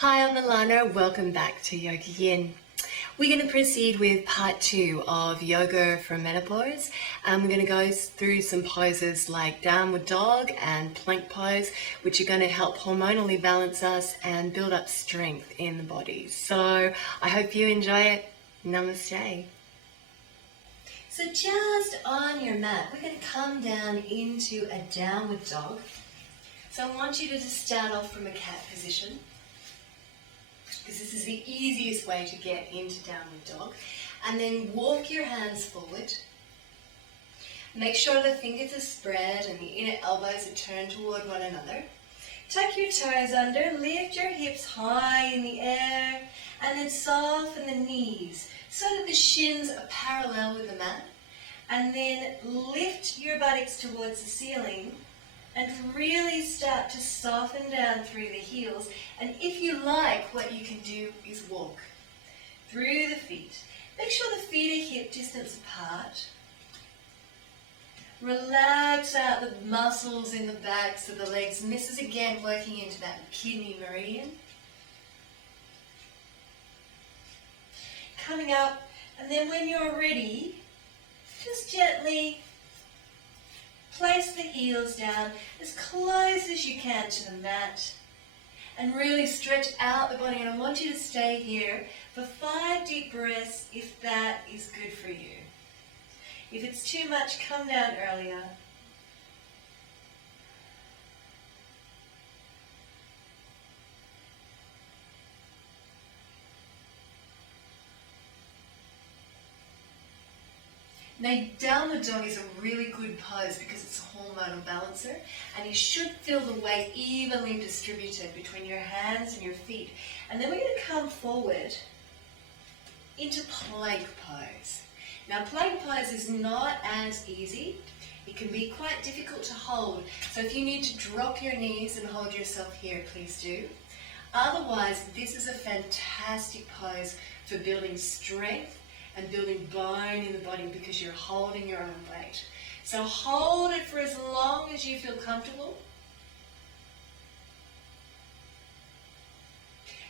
Hi, I'm Alana. Welcome back to YogaYin. We're going to proceed with part 2 of yoga for menopause. We're going to go through some poses like downward dog and plank pose, which are going to help hormonally balance us and build up strength in the body. So I hope you enjoy it. Namaste. So just on your mat, we're going to come down into a downward dog. So I want you to just start off from a cat position, because this is the easiest way to get into downward dog. And then walk your hands forward. Make sure the fingers are spread and the inner elbows are turned toward one another. Tuck your toes under, lift your hips high in the air, and then soften the knees so that the shins are parallel with the mat. And then lift your buttocks towards the ceiling and really start to soften down through the heels. And if you like, what you can do is walk through the feet. Make sure the feet are hip distance apart. Relax out the muscles in the backs of the legs. And this is again working into that kidney meridian. Coming up, and then when you're ready, just gently place the heels down as close as you can to the mat and really stretch out the body. And I want you to stay here for 5 deep breaths if that is good for you. If it's too much, come down earlier. Now, downward dog is a really good pose because it's a hormonal balancer, and you should feel the weight evenly distributed between your hands and your feet. And then we're going to come forward into plank pose. Now, plank pose is not as easy. It can be quite difficult to hold. So if you need to drop your knees and hold yourself here, please do. Otherwise, this is a fantastic pose for building strength and building bone in the body because you're holding your own weight. So hold it for as long as you feel comfortable.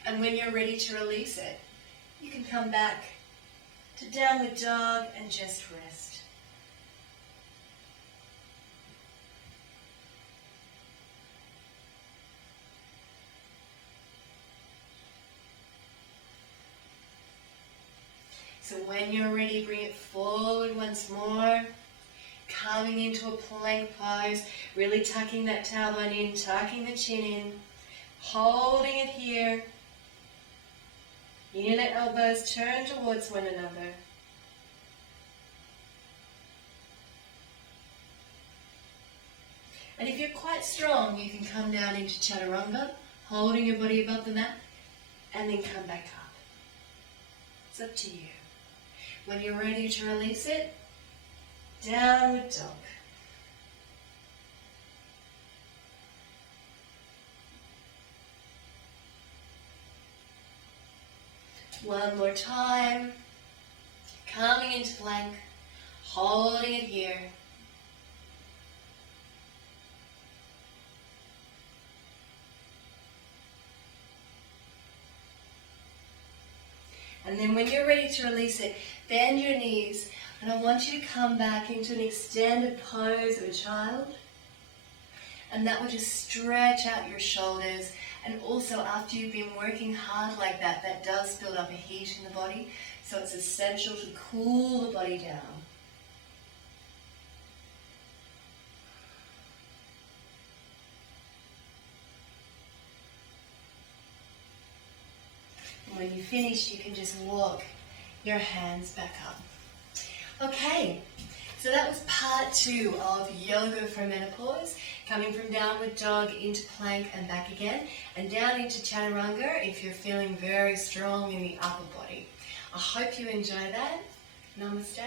And when you're ready to release it, you can come back to downward dog and just rest. So when you're ready, bring it forward once more. Coming into a plank pose, really tucking that tailbone in, tucking the chin in, holding it here. Inner elbows turn towards one another. And if you're quite strong, you can come down into chaturanga, holding your body above the mat, and then come back up. It's up to you. When you're ready to release it, downward dog. One more time. Coming into plank, holding it here. And then when you're ready to release it, bend your knees, and I want you to come back into an extended pose of a child. And that will just stretch out your shoulders. And also, after you've been working hard like that, that does build up a heat in the body. So it's essential to cool the body down. When you finish, you can just walk your hands back up. Okay, so that was part 2 of yoga for menopause, coming from downward dog into plank and back again, and down into chaturanga if you're feeling very strong in the upper body. I hope you enjoy that. Namaste.